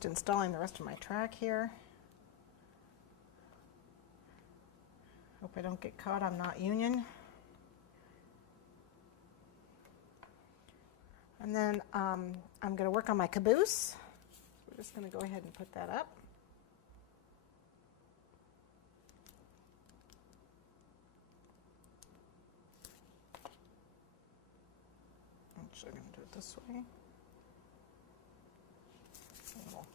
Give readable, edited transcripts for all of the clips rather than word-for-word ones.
just installing the rest of my track here. Hope I don't get caught, I'm not union. And then I'm going to work on my caboose. We're just going to go ahead and put that up. I'm actually going to do it this way. A little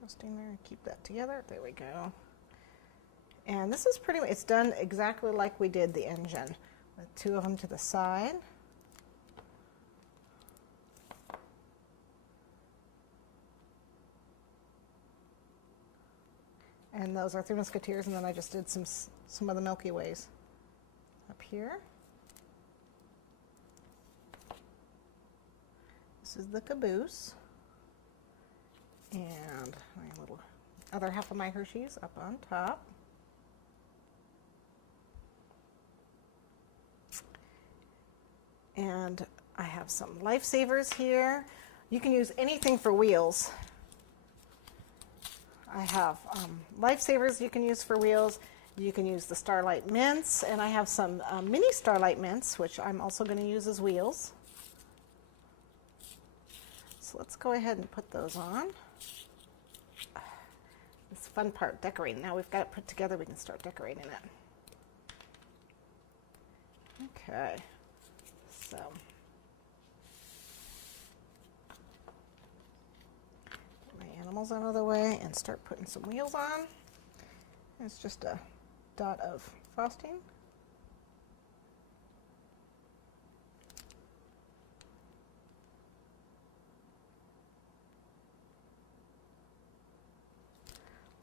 frosting there, keep that together. There we go. And this is pretty much, it's done exactly like we did the engine, with two of them to the side. And those are Three Musketeers, and then I just did some of the Milky Ways up here. This is the caboose. And my little other half of my Hershey's up on top. And I have some lifesavers here. You can use anything for wheels. I have lifesavers you can use for wheels. You can use the Starlight Mints, and I have some mini Starlight Mints, which I'm also going to use as wheels. So let's go ahead and put those on. This fun part, decorating. Now we've got it put together, we can start decorating it. Okay, so animals out of the way and start putting some wheels on. It's just a dot of frosting.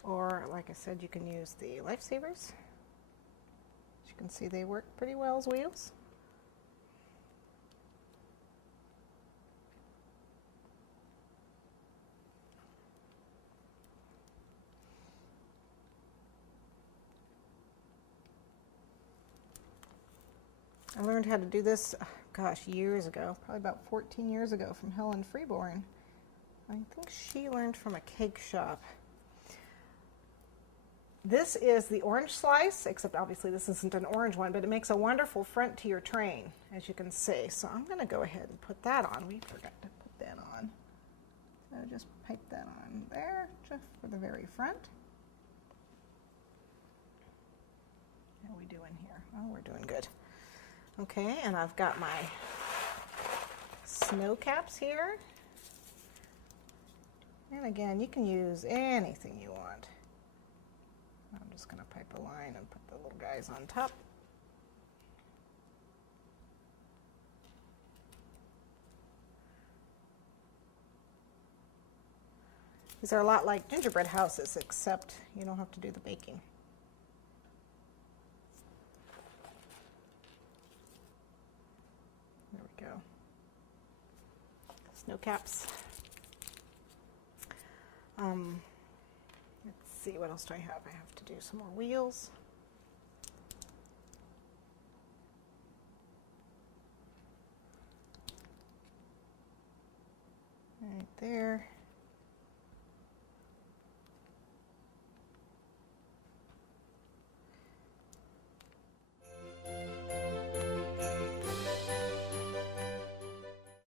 Or, like I said, you can use the lifesavers. As you can see, they work pretty well as wheels. I learned how to do this, gosh, years ago, probably about 14 years ago from Helen Freeborn. I think she learned from a cake shop. This is the orange slice, except obviously this isn't an orange one, but it makes a wonderful front to your train, as you can see. So I'm going to go ahead and put that on. We forgot to put that on. So just pipe that on there, just for the very front. How are we doing here? Oh, we're doing good. Okay, and I've got my snow caps here. And again, you can use anything you want. I'm just going to pipe a line and put the little guys on top. These are a lot like gingerbread houses, except you don't have to do the baking. There we go. Snow caps. Let's see, what else do I have? I have to do some more wheels. Right there.